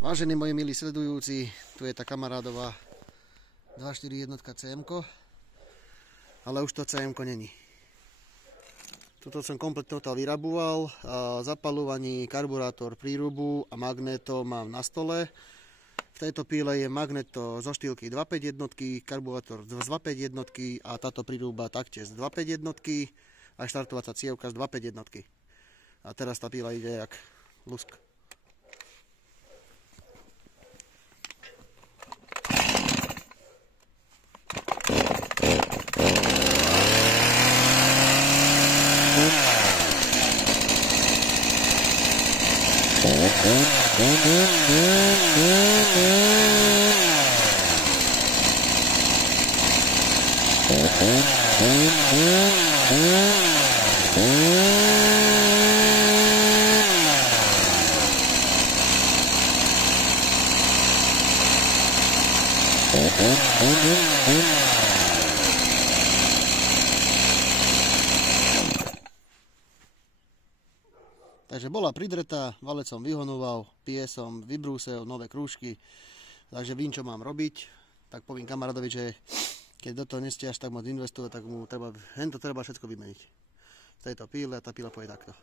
Vážení moji milí sledujúci, tu je tá kamarádová 241 CM-ko, ale už to CM-ko není. Tuto som komplet total vyraboval, zapalovaní, karburátor, prírubu a magneto mám na stole. V tejto píle je magneto zo štýlky 2.5 jednotky, karburátor z 2.5 jednotky a táto príruba taktiež z 2.5 jednotky a štartovacia cievka z 2.5 jednotky. A teraz tá píla ide jak lusk. Takže bola pridretá, valec som vyhonoval, pies som vybrúsel, nové krúžky, takže vím, čo mám robiť. Tak poviem kamarádovi, že keď do toho neste až tak moc investovať, tak mu treba všetko vymeniť. V tejto píle a tá píla pôjde takto.